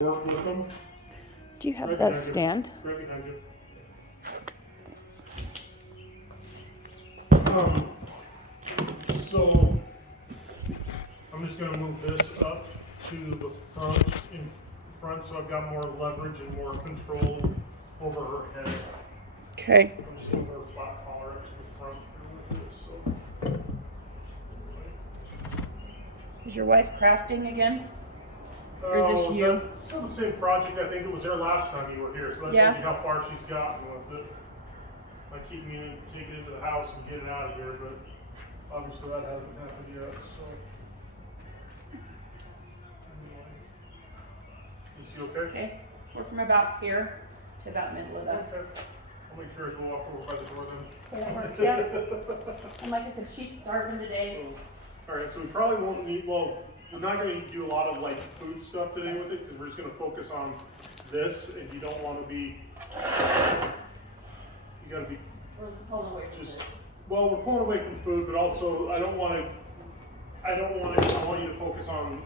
work with them. Do you have Right that behind you. stand? Right behind you. So I'm just gonna move this up to the front so I've got more leverage and more control over her head. Okay. I'm just moving her flat collar up to the front here with this, so. Is your wife crafting again? Or is this you? That's still the same project. I think it was there last time you were here, so that Yeah. tells you how far she's gotten with it. I keep meaning to take it into the house and get it out of here, but obviously that hasn't happened yet, so. Anyway. Is she okay? Okay. We're from about here to about middle of that. Okay. I'll make sure I go up over by the door then. That works, yeah. And like I said, she's starving today. So, all right, so we probably won't need, well, we're not gonna do a lot of like food stuff today with it, because we're just gonna focus on this, and you don't wanna be, you gotta be We're pulling away from just, it. well, we're pulling away from food, but also I want you to focus on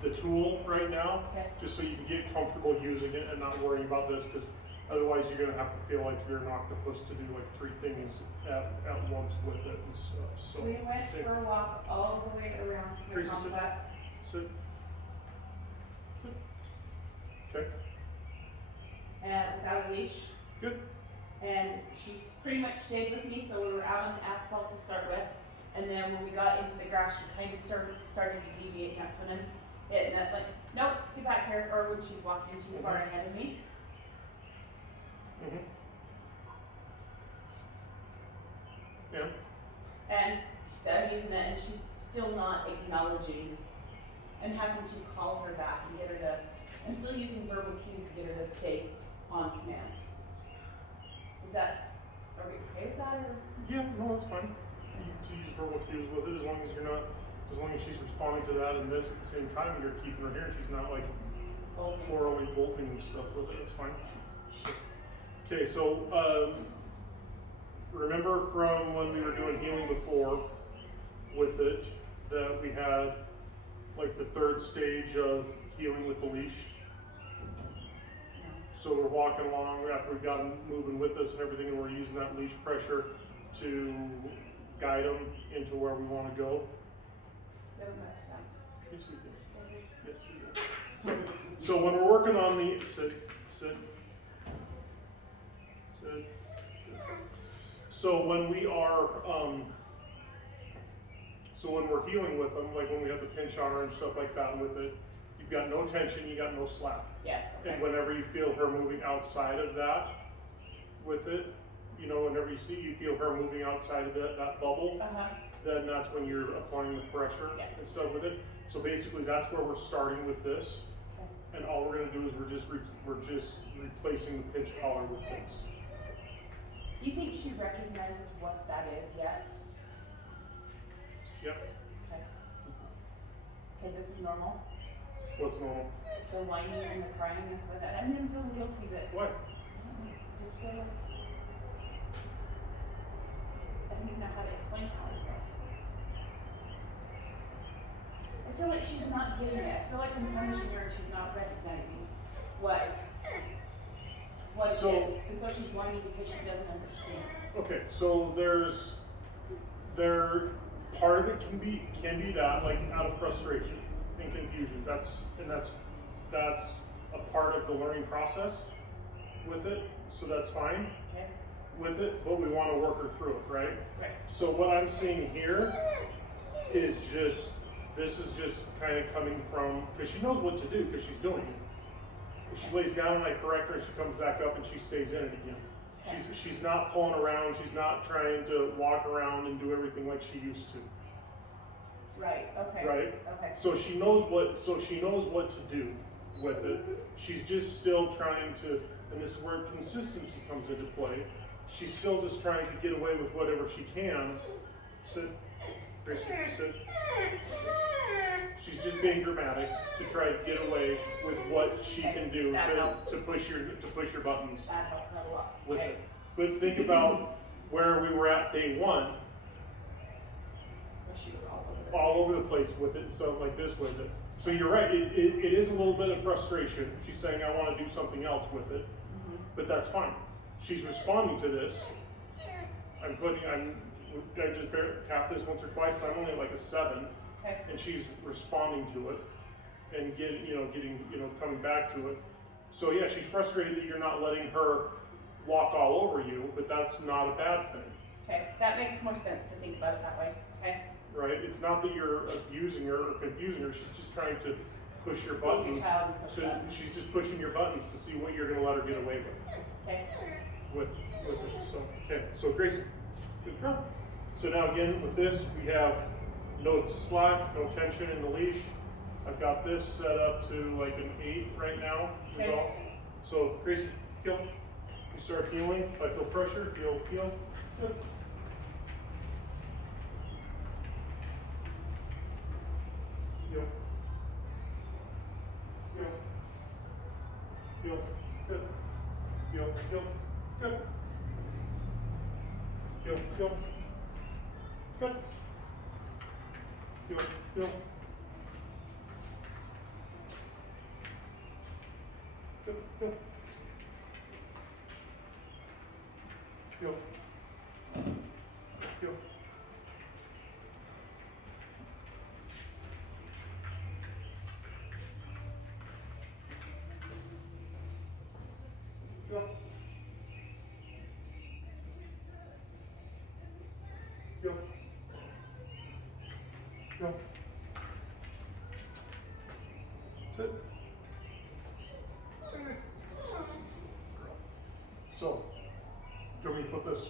the tool right now, Okay. just so you can get comfortable using it and not worrying about this, because otherwise you're gonna have to feel like you're an octopus to do like 3 things at once with it and stuff, so. We went for a walk all the way around the Tracy, sit. Sit. complex. Okay, And without a leash. good. And she's pretty much stayed with me, so we were out on the asphalt to start with. And then when we got into the grass, she kind of started to deviate, and that's when I'm hitting it, like, nope, get back here, or when she's walking too far ahead of me. Mm-hmm. Yeah. And I'm using it, and she's still not acknowledging, and having to call her back and get her to, I'm still using verbal cues to get her to stay on command. Is that, are we okay with that, or? Yeah, no, that's fine. You can use verbal cues with it as long as you're not, as long as she's responding to that and this at the same time, you're keeping her here, and she's not like Bolting. orally bolting and stuff with it, that's fine. Okay, so, remember from when we were doing healing before with it, that we had like the 3rd stage of healing with the leash? So we're walking along after we've gotten moving with us and everything, and we're using that leash pressure to guide them into where we want to go. Never got to that. Yes, we did. Yes, we did. So when we're working on the sit. So when we are, so when we're healing with them, like when we have the pinch on her and stuff like that with it, you've got no tension, you got no slack. Yes, okay. And whenever you feel her moving outside of that with it, you know, whenever you feel her moving outside of that bubble, then that's when you're applying the pressure and stuff with it. So basically that's where we're starting with this. Okay. And all we're gonna do is we're just replacing the pinch collar with this. Do you think she recognizes what that is yet? Yep. Okay. Okay, this is normal. What's normal? The whining and the crying and stuff like that. I'm even feeling guilty that What? I don't know, I just feel like I don't even know how to explain how I feel. I feel like she's not getting it. I feel like I'm punishing her and she's not recognizing what it is. And so she's whining because she doesn't understand. Okay, so part of it can be that, like, out of frustration and confusion. That's a part of the learning process with it, so that's fine. Okay. With it, but we want to work her through it, right? Right. So what I'm seeing here is this is just kind of coming from, because she knows what to do because she's doing it. If she lays down and I correct her, she comes back up and she stays in it again. Okay. She's not pulling around, she's not trying to walk around and do everything like she used to. Right, okay. Right? Okay. So she knows what to do with it. She's just still trying to, and this is where consistency comes into play. She's still just trying to get away with whatever she can. Sit. Gracie, sit. She's just being dramatic to try to get away with what she can do to push your buttons That helps a lot. with it. But think about where we were at day 1. She was all over the place. All over the place with it and stuff like this with it. So you're right, it is a little bit of frustration. She's saying, I wanna do something else with it, but that's fine. She's responding to this. I just barely tapped this once or twice, I'm only like a 7, Okay. and she's responding to it and coming back to it. So yeah, she's frustrated that you're not letting her walk all over you, but that's not a bad thing, Okay, that makes more sense to think about it that way, okay? right? It's not that you're abusing her or confusing her, she's just trying to push your Leave buttons. your child and push buttons. She's just pushing your buttons to see what you're gonna let her get away Okay, with it. So, okay, so Gracie, good girl. So now again, with this, we have no slack, no tension in the leash. I've got this set up to like an 8 right now, is Okay. all. So Gracie, heel. You start healing. If I feel pressure, heel. Good. Heel. Heel. Good. Heel. Good. Heel. Good. Heel. Good. Heel. Sit. So, do you want me to put this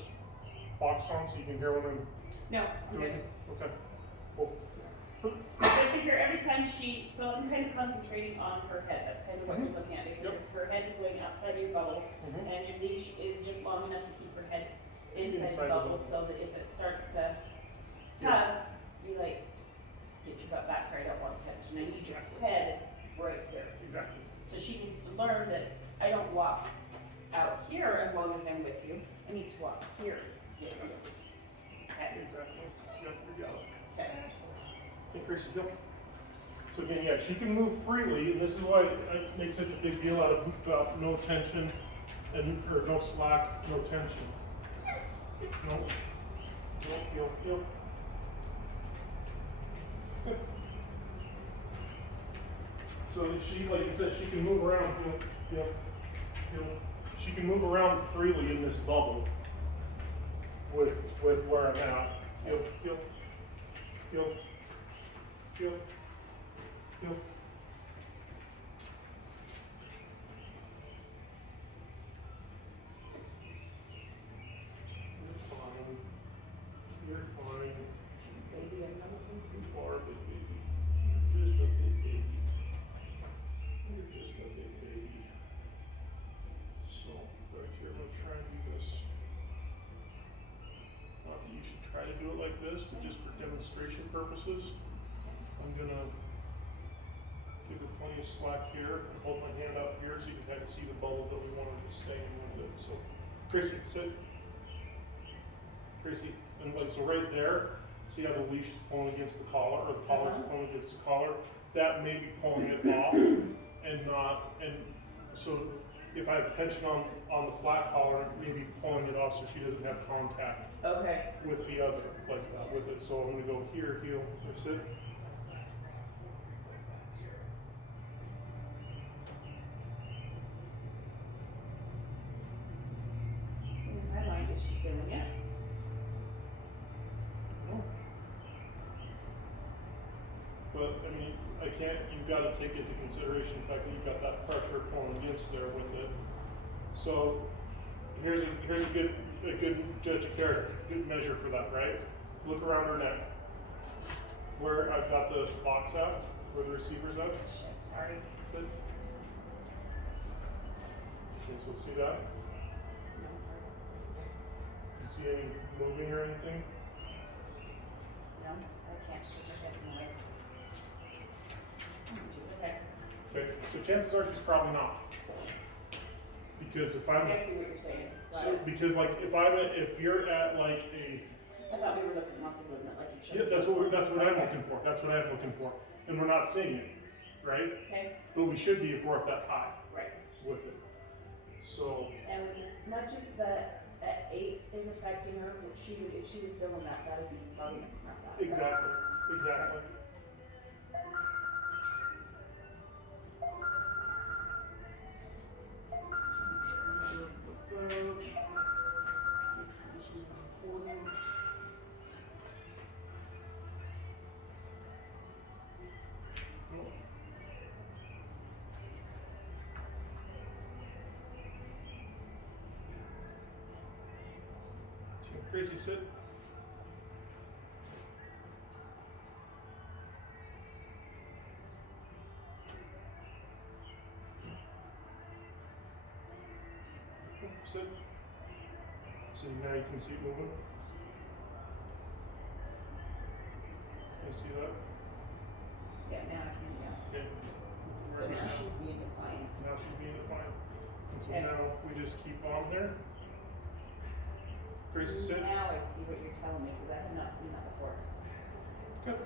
box on so you can hear when I'm no, I'm doing good. it? Okay. Cool. So I figure every time so I'm kind of concentrating on her head, that's kind of what you're looking at, because her head is going outside your bubble, Mhm. and your leash is just long enough to keep her head inside Inside the the bubble, bubble. so that if it starts to Yeah. tug, you like, get your butt back here, I don't want to touch, and I need your head right here. Exactly. So she needs to learn that I don't walk out here as long as I'm with you, I need to walk here with you. Okay. Exactly. Yep, you got it. Okay. Increase the So again, yeah, she can move freely, and this is why I make such a big deal out of no tension or no slack, no tension. No. Heel. Good. So she, like you said, she can move around. Heel. She can move around freely in this bubble with where I'm at. Heel. You're fine. Baby, I'm noticing. You are a big baby. You're just a big baby. So, right here, I'm gonna try and do this. Not that you should try to do it like this, but just for demonstration purposes, I'm gonna give her plenty of slack here and hold my hand up here so you can kind of see the bubble that we wanted to stay in with it. So, Gracie, sit. Gracie, and like, so right there, see how the leash is pulling against the collar, or the collar is pulling against the collar? That may be pulling it off and so if I have tension on the flat collar, maybe pulling it off so she doesn't have contact Okay. with the other, like that, with it. So I'm gonna go here, heel, or sit. So in my mind, is she feeling it? But, I mean, you've gotta take into consideration the fact that you've got that pressure pulling against there with it. So, here's a good judge of character, good measure for that, right? Look around her neck. Where I've got the box out, where the receiver's at. Shit, sorry. Sit. Okay, so see that? You see any moving or anything? No, I can't, because her head's in the way. Okay. Okay, so chances are she's probably not. Because if I'm, I see what you're saying. Got so, it. because like if you're at like a, I thought we were looking at muscle movement like you yeah, should. that's what I'm looking for. That's what I'm looking for, and we're not seeing it. right? Okay, But we should be if we're up that high right. with it. So, And as much as that 8 is affecting her, what she would, if she was feeling that, that would be probably not that. exactly, exactly. Make sure this is important. Oh. Gracie, sit. Sit. So now you can see it moving. You see that? Yeah, now I can, yeah. Okay. So now she's being defiant. Now she's being defined. And so Okay. now we just keep on there. Gracie, sit. Now I see what you're telling me, because I had not seen that before. Good.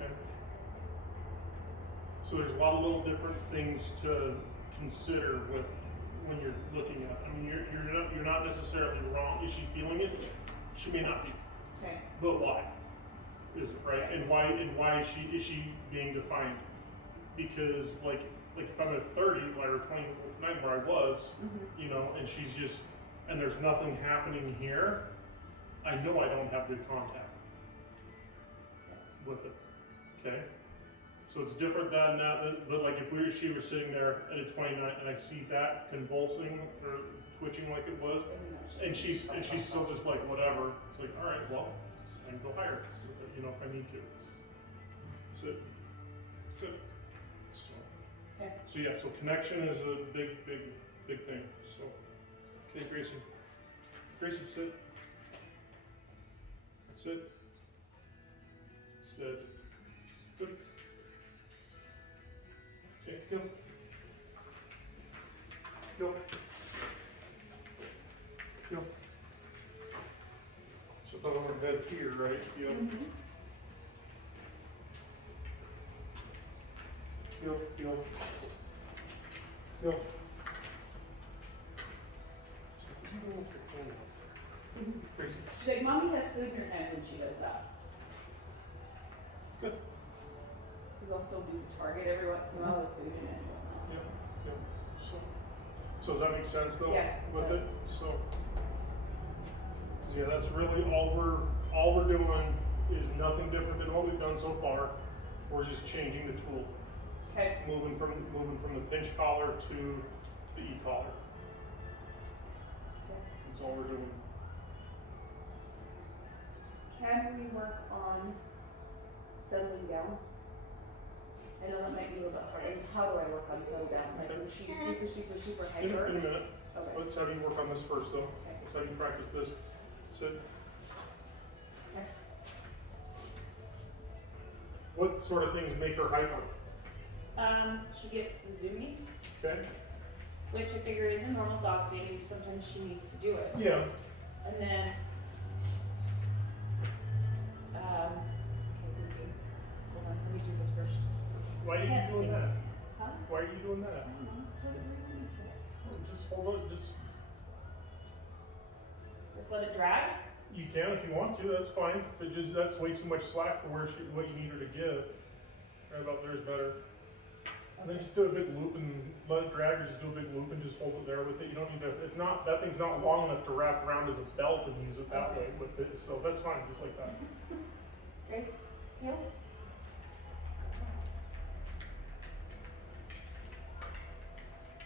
Okay. So there's a lot of little different things to consider with when you're looking at. I mean, you're not necessarily wrong. Is she feeling it? She may not be. Okay. But why? Is it right? And why is she being defined? Because like if I'm at 30 or 29 where I was, Mm-hmm. you know, and she's just and there's nothing happening here, I know I don't have good contact with it. Okay? So it's different than that, but like if she were sitting there at a 29 and I see that convulsing or twitching like it was, and she's still just like whatever, it's like, all right, well, I can go higher with it, you know, if I need to. So good. So Okay. so yeah, so connection is a big thing. So okay, Gracie. Gracie, sit. Sit. Sit. Good. Okay, go. Go. Go. So if I'm over head here, right? Yeah. Mm-hmm. Go. Go. Go. So what are you doing with your hand? Gracie. She's like, Mommy has food in her hand when she does that. Good. Because I'll still do Target every once in a while with food in it and whatnot. Yeah. Yeah. So does that make sense though? Yes, it With does. it? So, 'cause yeah, that's really all we're doing is nothing different than what we've done so far. We're just changing the tool, Okay. moving from the pinch collar to the e-collar. That's all we're doing. Can we work on settling down? I know that might be a little bit hard. And how do I work on settle down? Like when she's super In a hyper? minute. Okay. Let's have you work on this first though. Okay. Let's have you practice this. Sit. Okay. What sort of things make her hyper? She gets the zoomies, Okay? which I figure is a normal dog thing, and sometimes she needs to do it. Yeah. And then, okay, thinking. Hold on, let me do this first. Why are you doing that? Huh? Why are you doing that? I don't know. Just hold on, just let it drag? you can if you want to, that's fine. But just that's way too much slack for what you need her to give. Right about there is better. And then just do a big loop and let it drag, or just do a big loop and just hold it there with it. You don't need to. It's not that thing's not long enough to wrap around as a belt and use it that way with it. So that's fine, just like that. Grace, heel.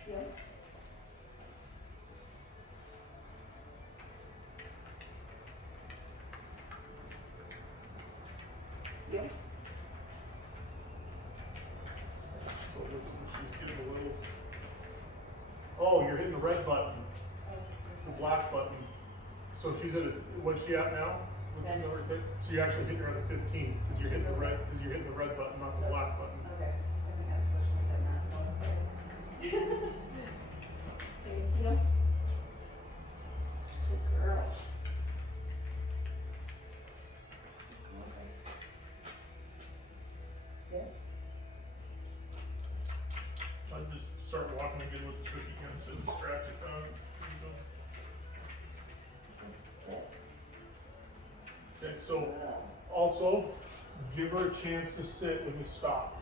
Heel. Heel. So she's getting a little. Oh, you're hitting the red button, the black button. So she's at what's she at now? What's the number say? So you're actually hitting her at a 15 because you're hitting the red button, not the black button. Okay, I think that's what she's done that, so. Okay, heel. Good girl. Come on, Grace. start walking again with so she can't sit distracted. There you go. Sit. Okay, so also give her a chance to sit when you stop.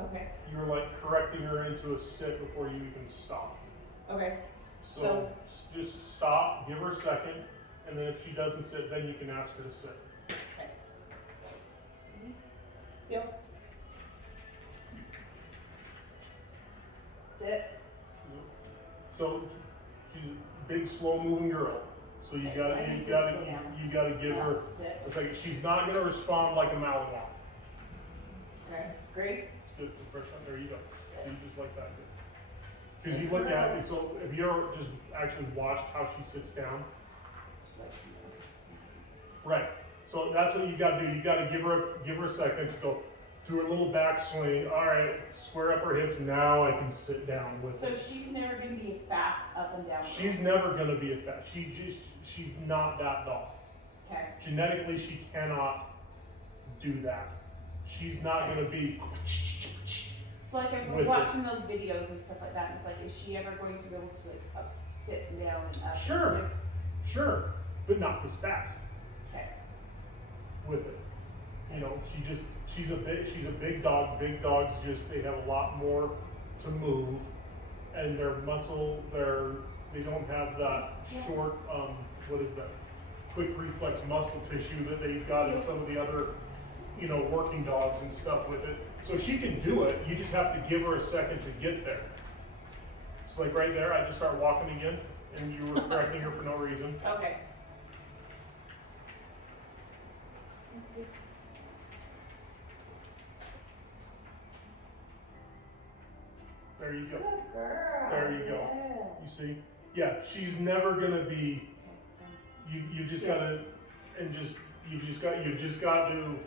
Okay, You're like correcting her into a sit before you even stop. okay, So just stop, give her a second, and then if she doesn't sit, then you can ask her to sit. okay. Yep. Sit. So she's a big, slow-moving girl. So you Okay, so I need to sit down. gotta give her. Sit. It's like she's not gonna respond like a Malinois. Grace. It's good. There you go. See, just like that. Because you look at it. So if you ever just actually watched how she sits down, She's like, right? So that's what you gotta do. You gotta give her a second to go do her little back swing. All right, square up her hips. Now I can sit down with so it. she's never gonna be a fast up and down. She's never gonna be a fat. She's not that dog. Okay. Genetically, she cannot do that. She's not gonna be. So like I was With watching those videos and stuff like that, and it's like, is she ever going to be able to like up, sit and down and up? Sure. And Sure, but not this fast okay. with it. You know, she's a big dog. Big dogs they have a lot more to move, and their muscle, they don't have that short, what is that? Quick reflex muscle tissue that they've got in some of the other, working dogs and stuff with it. So she can do it, you just have to give her a second to get there. So like right there, I just start walking again, and you were correcting her for no reason. Okay. There you go. Good girl. There you go. Yes. You see? Yeah, she's never gonna be, Okay, you just gotta, you've just got to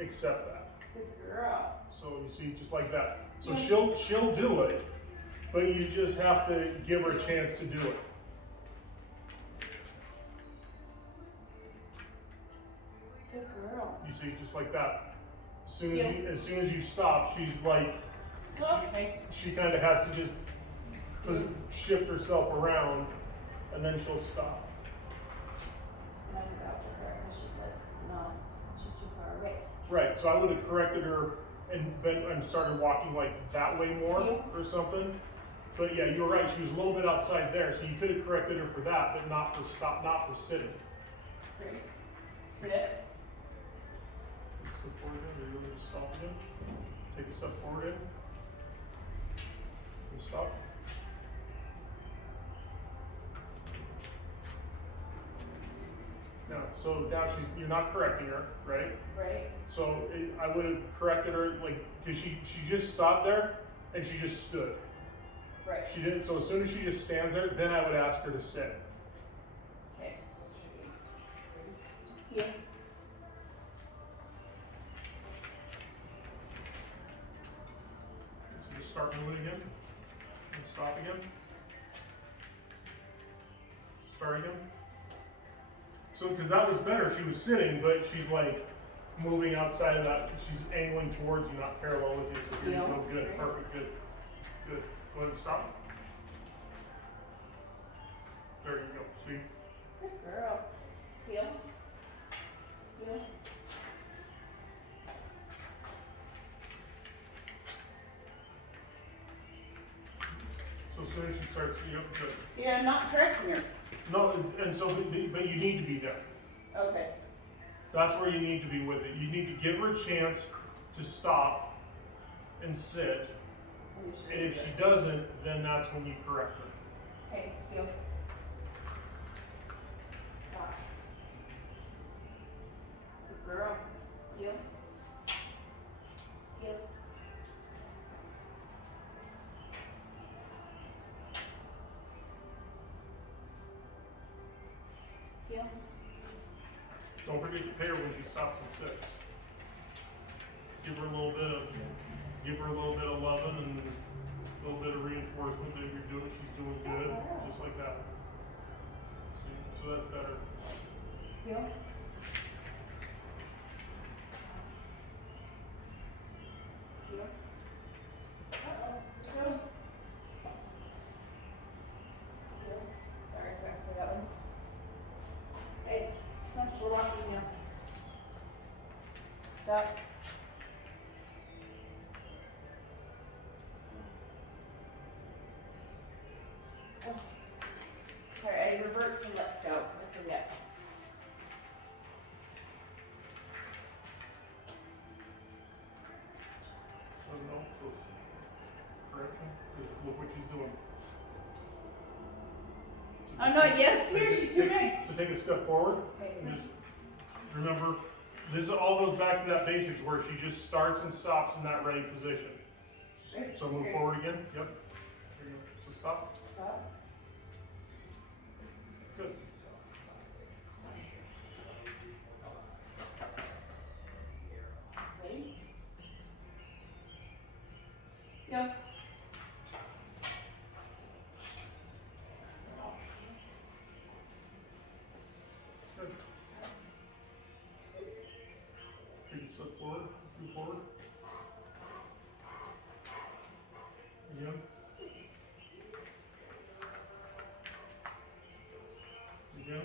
accept that. so good girl. So you see, just like that. So Yeah. she'll do it, but you just have to give her a chance to do it. Good girl. You see, just like that. As Yeah. soon as you stop, she's like, Okay. she kind of has to just shift herself around, and then she'll stop. And I was about to correct because she's like, no, she's too far away. Right, so I would have corrected her and started walking like that way more Yeah. or something. But yeah, you were right, she was a little bit outside there, so you could have corrected her for that, but not for sitting. Grace. Sit. Step forward again, or you're gonna just stop again. Take a step forward in. And stop. Now, so now you're not correcting her, right? Right. So I would have corrected her, like, because she just stopped there and she just stood. Right. She didn't. So as soon as she just stands there, then I would ask her to sit. Okay. So it should be here. So just start moving again and stop again. Start again. So because that was better, she was sitting, but she's like moving outside of that. She's angling towards you, not parallel with you. So you're doing good, perfect, good, good. Go ahead and stop. There you go. See. Good girl. Heel. Heel. So as soon as she starts, good. See, I'm not correcting her. No, and so, but you need to be there. Okay. That's where you need to be with it. You need to give her a chance to stop and sit. And if she doesn't, then that's when you correct her. Okay, heel. Stop. Good girl. Heel. Heel. Heel. Don't forget to pay her when she stops and sits. Give her a little bit of loving and a little bit of reinforcement that she's doing good, just like that. See, so that's better. Heel. Heel. Uh-oh. Go. stop. Let's go. Alright, I revert to let's go, I forget. So no, so correction, just look what she's doing. So I'm just not take- yet, take- seriously, take- too big. So take a step forward, Okay, and just remember, this all goes back to that basics where she just starts and stops in that ready position. Right, So move okay. forward again, yep. There you go. So stop, stop. good. Ready? Go. Good. Take a step forward, move forward. Again. Again.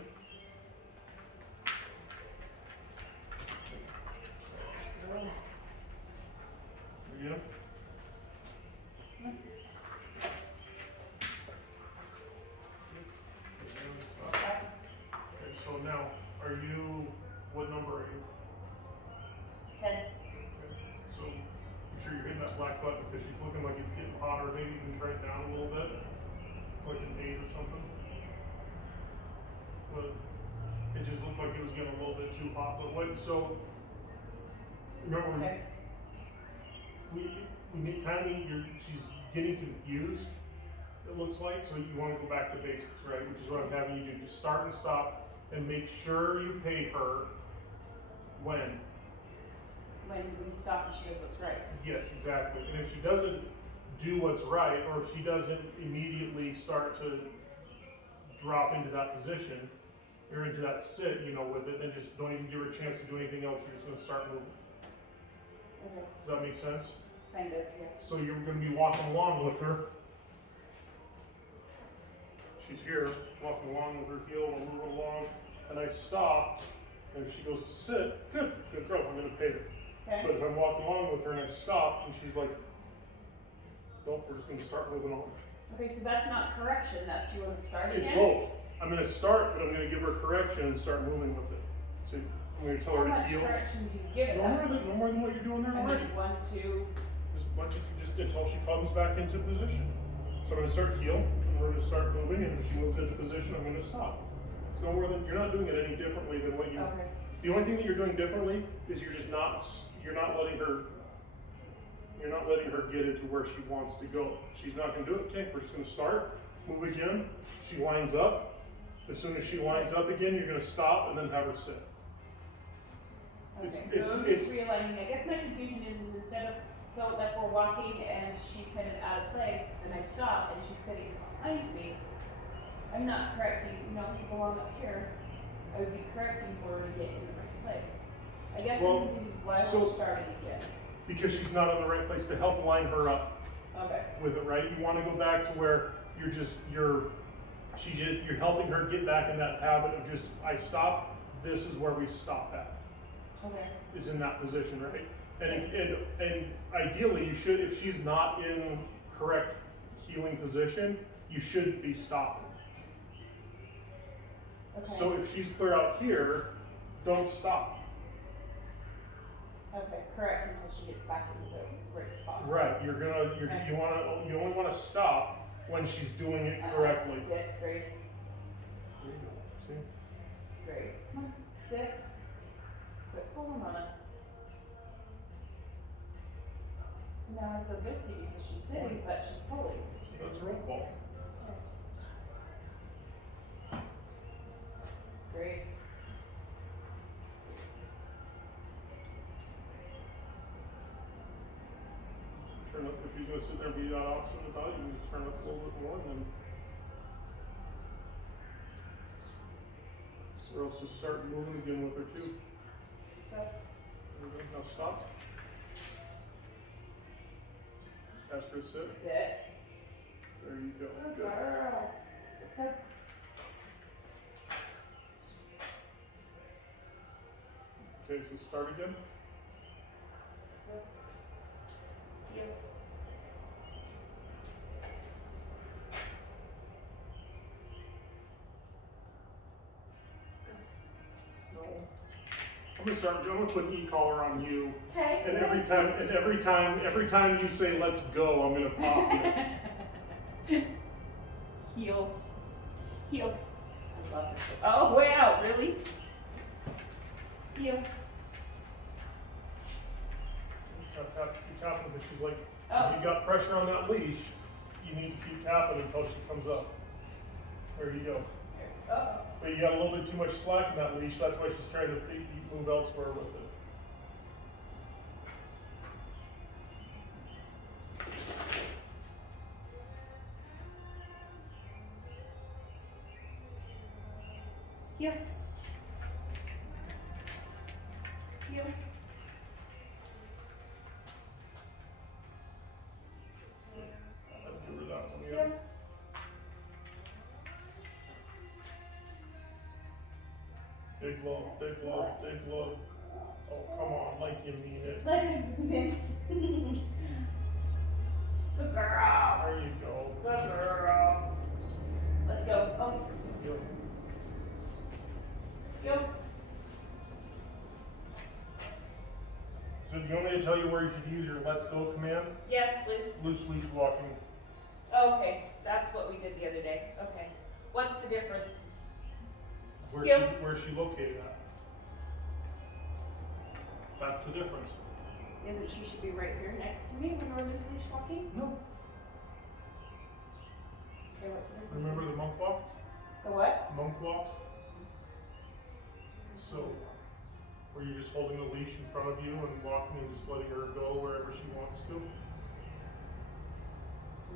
Again. Stop. Okay, so now, are you, what number are you? 10. Okay, so make sure you're hitting that black button because she's looking like it's getting hotter. Maybe you can turn it down a little bit, like an 8 or something. But it just looked like it was getting a little bit too hot. But what? So remember, Okay. we need kind of she's getting confused. It looks like so you want to go back to basics, right? Which is what I'm having you do. Just start and stop, and make sure you pay her when. When we stop and she does what's right. Yes, exactly. And if she doesn't do what's right, or if she doesn't immediately start to drop into that position, or into that sit, with it, then just don't even give her a chance to do anything else. You're just going to start moving. Okay. Does that make sense? Kind of, yes. So you're going to be walking along with her. She's here, walking along with her heel, we're moving along, and I stop, and if she goes to sit, good girl, I'm going to pay her. Okay. But if I'm walking along with her and I stop, and she's like, nope, we're just going to start moving on. Okay, so that's not correction, that's you want to start again? It's both. I'm going to start, but I'm going to give her correction and start moving with it. So I'm going to tell How her to much heel. correction do you give it? No more than what you're doing there I already. need 1, 2. Just until she comes back into position. So I'm going to start heel, and we're going to start moving, and if she moves into position, I'm going to stop. It's no more than, you're not doing it any differently than what you, Okay. the only thing that you're doing differently is you're not letting her get into where she wants to go. She's not going to do it. Okay, we're just going to start, move again. She lines up. As soon as she lines up again, you're going to stop and then have her sit. Okay, It's- so I'm just realigning. I guess my confusion is instead of, so like we're walking and she's kind of out of place, and I stop and she's sitting behind me, I'm not correcting, you belong up here. I would be correcting for her to get in the right place. I guess Well, I'm confused why so- we're starting again. Because she's not in the right place to help line her up Okay, with it, right? You want to go back to where you're helping her get back in that habit of just, I stop, this is where we stop at, okay, is in that position, right? And ideally, you should, if she's not in correct healing position, you shouldn't be stopping. okay, So if she's clear out here, don't stop. okay, correct until she gets back into the right spot. Right, you only want to stop when she's doing it correctly. Sit, Grace, There you go. See? Grace, come on, sit. Quit pulling on it. So now I feel guilty because she's sitting, but she's pulling. That's her own fault. Grace. Turn up, if you're gonna sit there and be that opposite about it, you can just turn up a little bit more and then. Or else just start moving again with her too. Stop. There we go. Now stop. Ask her to sit. Sit. There you go. Good Good. girl. Let's go. Okay, so start again. Heel. No. I'm gonna put an e-collar on you. Okay. And every time you say let's go, I'm gonna pop you. Heel. Heel. I love this. Oh wow, really? Heel. Keep tapping, but she's like, Oh. if you got pressure on that leash, you need to keep tapping until she comes up. There you go. Oh. But you got a little bit too much slack in that leash, that's why she's trying to move elsewhere with it. Heel. Heel. I'd give her that one, Heel. yeah. Big love, big love, big love. Oh, come on, like you mean it. Good girl. There you go. Good girl. Let's go. Oh. Yep. Go. So do you want me to tell you where you should use your let's go command? Yes, please. Loose leash walking. Okay, that's what we did the other day. Okay. What's the difference? Where's Yep. where's she located at? That's the difference. Isn't she should be right here next to me when we're loose leash walking? No. Okay, what's the difference? Remember the monk walk? The what? Monk walk? So, where you're just holding the leash in front of you and walking and just letting her go wherever she wants to?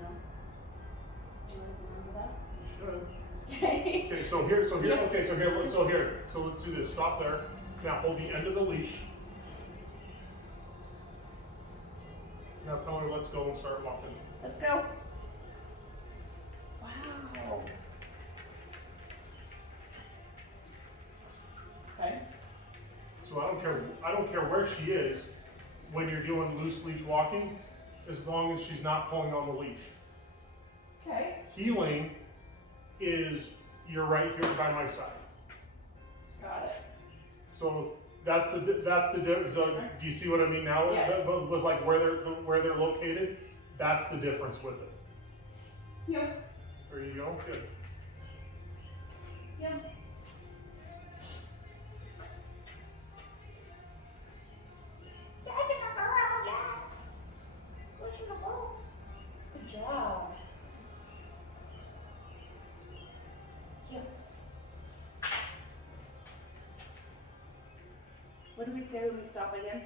No. You remember that? You should. Okay. Okay, so let's do this. Stop there. Now hold the end of the leash. Now tell her let's go and start walking. Let's go. Wow. Okay. So I don't care where she is when you're doing loose leash walking, as long as she's not pulling on the leash. Okay. Heeling is you're right here by my side. Got it. So that's the difference. Do you see what I mean now? Yes. With like where they're located, that's the difference with it. Yeah. There you go. Good. Yeah. Yes. Push it go. Good job. Yeah. What do we say when we stop again?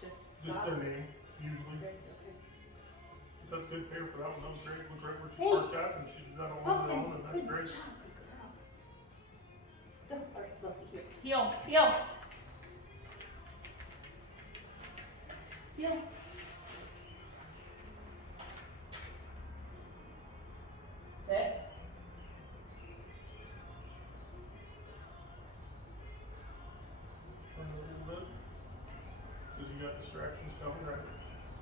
Just Just stop. their name, usually. Okay, okay. That's good pair for that one. That was great. Look right where she Hey. parked at, and she did that all on her own, and that's Good great. job, good girl. Go. All right, let's see here. Heel, heel. Heel. Sit. Turn a little bit. Because you got distractions coming, right?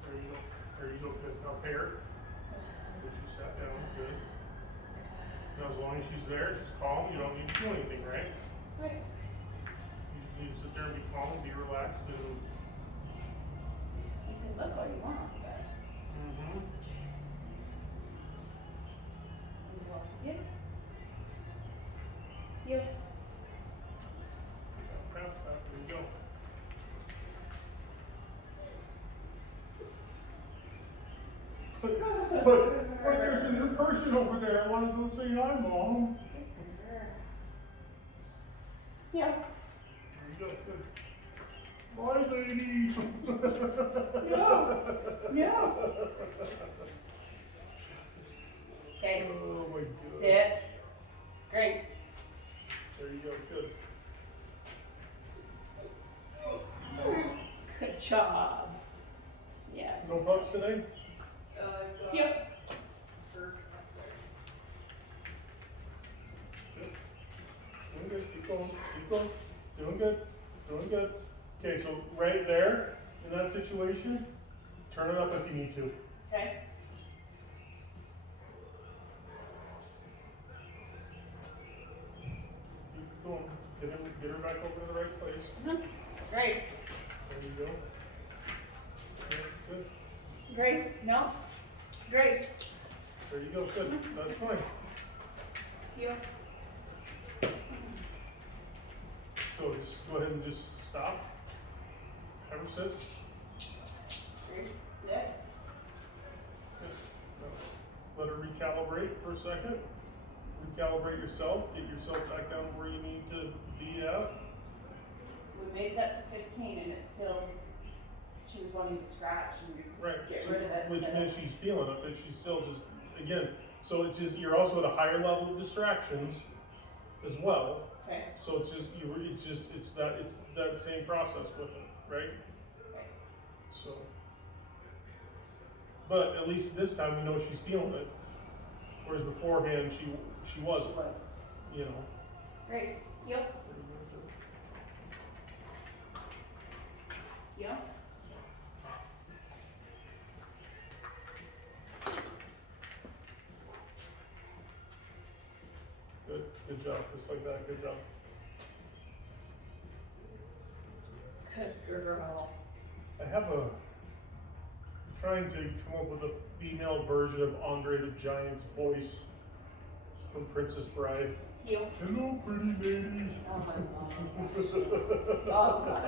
There you go. There you go. Good. Now pair. Good. She sat down. Good. Now as long as she's there, she's calm. You don't need to do anything, right? Right. You just need to sit there and be calm and be relaxed and. You can look all you want, but. Mm-hmm. Heel. Heel. Tap, tap. There you go. But there's a new person over there. I want to go say hi, Mom. Heel. There you go. Good. Bye, lady. No. Okay. Oh my God. Sit. Grace. There you go. Good. Good job. Yeah. No pups today? Yep. Good. Doing good. Keep going. Keep going. Doing good. Doing good. Okay, so right there in that situation, turn it up if you need to. Okay. Keep going. Get her back over to the right place. Grace. There you go. Yeah, good. Grace. No. Grace. There you go. Good. That's fine. Heel. So just go ahead and just stop. Have her sit. Grace. Sit. Let her recalibrate for a second. Recalibrate yourself. Get yourself back down where you need to be at. So we made it up to 15 and it's still, she was wanting to scratch and Right. get So, rid of it. which so- means she's feeling it, but she's still just, again, so it's just, you're also at a higher level of distractions as well. Okay. So it's just, it's that same process with it, right? Okay. So. But at least this time we know she's feeling it. Whereas beforehand, she wasn't, you know. Grace. Heel. Heel. Good job, just like that, good job. Good girl. I'm trying to come up with a female version of Andre the Giant's voice from Princess Bride. Heel. Hello, pretty ladies. Oh my gosh. Oh god.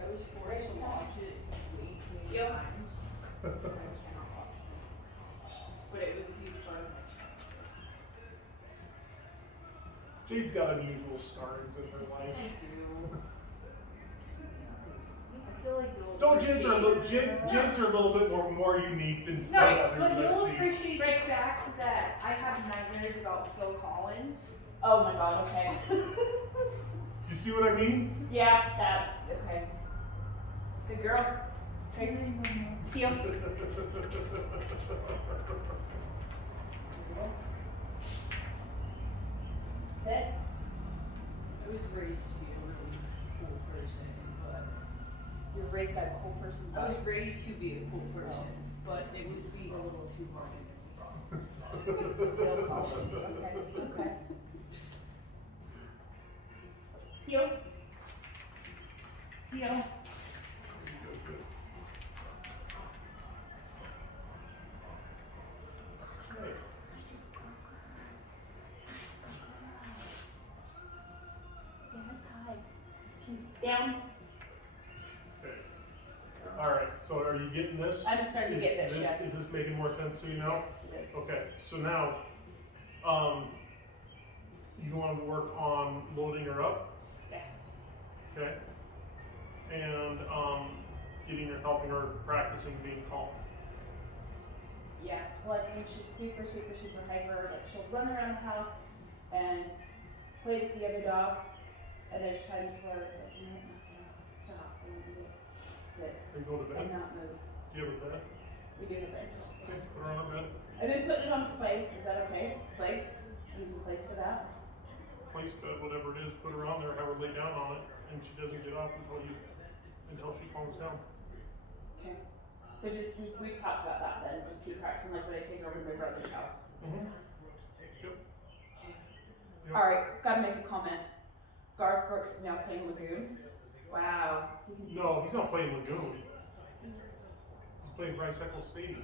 I was forced to watch it way Yep. times. I cannot watch it. But it was a huge part of my childhood. Jade's got unusual startings in her life. I do. I feel like you'll Don't Jade's are a little, appreciate- Jade's are a little bit more unique than some No, others but that you'll I've seen. appreciate the fact that I have nightmares about Phil Collins. Oh my god, okay. You see what I mean? Yeah, that, okay. Good girl. Grace. Heel. Sit. I was raised to be a really cool person, but You were raised by a cool person. I was raised to be a cool person, but it was being a little too hard. Phil Collins. Okay. Okay. Heel. Heel. Yes, hi. Down. Okay. All right. So are you getting this? I'm starting to get this, yes. Is this making more sense to you now? Yes, it is. Okay. So now, you want to work on loading her up, Yes. okay? And helping her practicing being calm. Yes, like when she's super hyper, like she'll run around the house and play with the other dog, and there's times where it's like, no, not gonna stop, and we need to sit Then go to bed. and not move. Do you have a bed? We do the bed. Okay, put her on a bed. I've been putting it on place, is that okay? Place, using place for that? Place bed, whatever it is, put her on there, have her lay down on it, and she doesn't get up until she calms down. Okay. So just, we've talked about that then, just keep practicing like when I take her over to my brother's house. Mm-hmm. Yep. Yep. Alright, gotta make a comment. Garth Brooks is now playing Lagoon. Wow. No, he's not playing Lagoon. He's playing Bryce Eccles Stadium.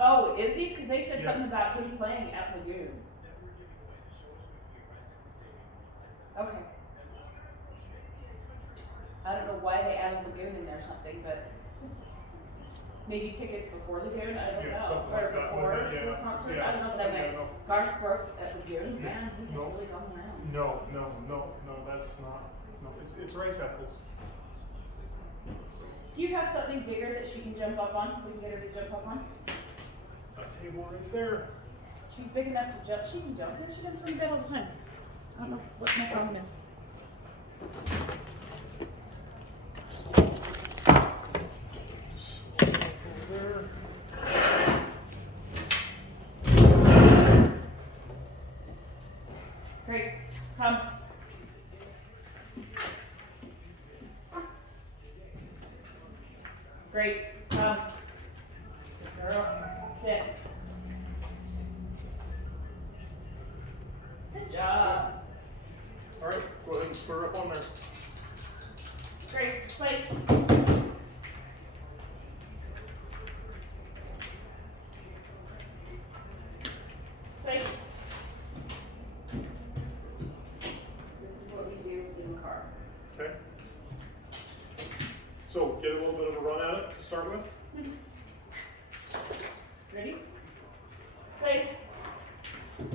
Oh, is he? Because they said Yeah. something about him playing at Lagoon. Okay. I don't know why they added Lagoon in there or something, but maybe tickets before Lagoon, I don't Yeah, know. something Or like that, before like that, yeah. the concert, Yeah. I don't know, but I Yeah, meant no. Garth Brooks at Lagoon, Yeah. man, he's No. really gone around. No, that's not, no, it's Bryce Eccles. Do you have something bigger that she can jump up on? We can get her to jump up on? A table right there. She's big enough to jump. She can jump. Yeah, she jumps on the bed all the time. I don't know what my problem is. Over there. Grace, come. Come. Good girl. Sit. Good job. All right, go ahead and put her up on there. Grace, place. Place. This is what we do in the car. Okay. So get a little bit of a run at it to start with. Ready? Place. Do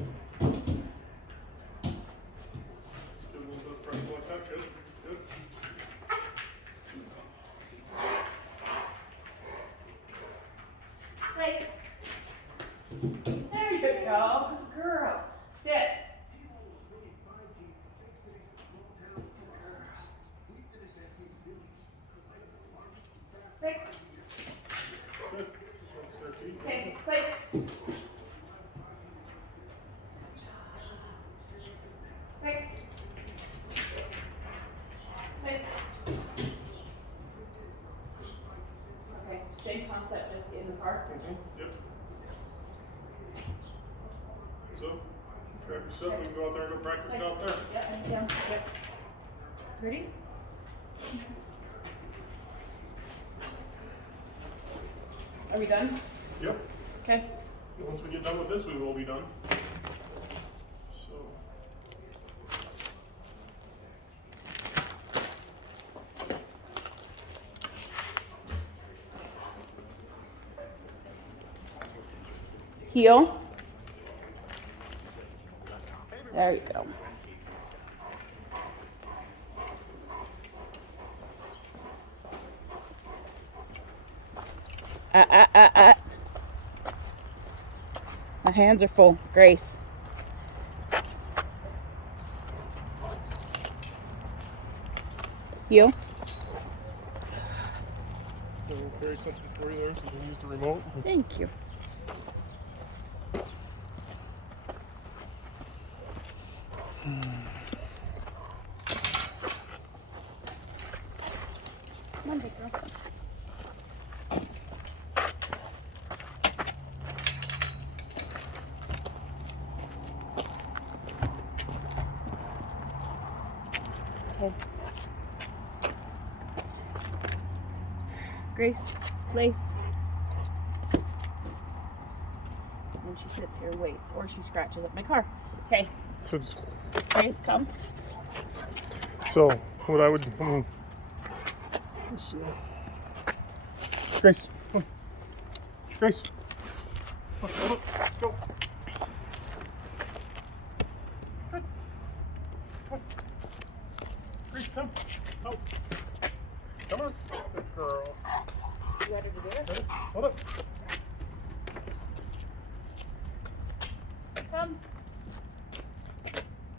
a little bit of pressure like that. Good. Good. Place. There you go. Good girl. Sit. Right. Good. Just rinse their feet. Okay, place. Right. Place. Okay, same concept, just in the car. Yep. So, grab your stuff, we can go out there and go practice it out there. Yep, and down. Yep. Ready? Are we done? Yep. Okay. And once we get done with this, we will be done. So. Heel. There you go. My hands are full. Grace. Heel. We'll carry something for you there so you can use the remote. Thank you. Come on, big girl. Okay. Grace, place. And she sits here and waits, or she scratches up my car. Okay, So just. Grace, come. So what I would. Grace. Come. Grace. Let's go. Good. Come. Grace, come. Oh. Come on. Good girl. You ready to do it? Ready? Hold up. Come.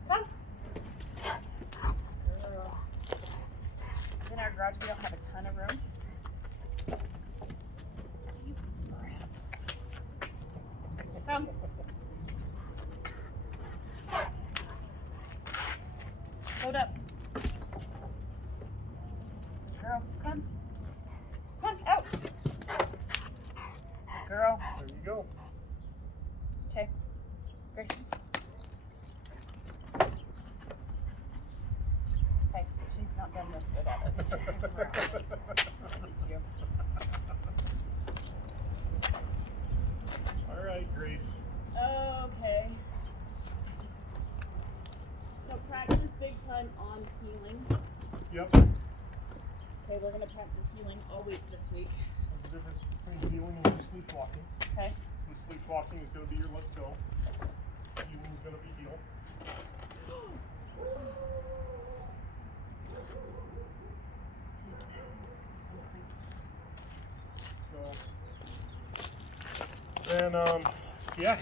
Come. Girl. In our garage, we don't have a ton of room. You brat. Come. Hold up. Girl, come. Come, out. Girl. There you go. Okay. Grace. Okay, she's not done this good at it. It's just moving around. Teach you. All right, Grace. Okay. So practice big time on healing. Yep. Okay, we're gonna practice healing all week this week. There's a difference between healing and sleepwalking. Okay. The sleepwalking is going to be your let's go. Healing is going to be heal. So, then, yeah,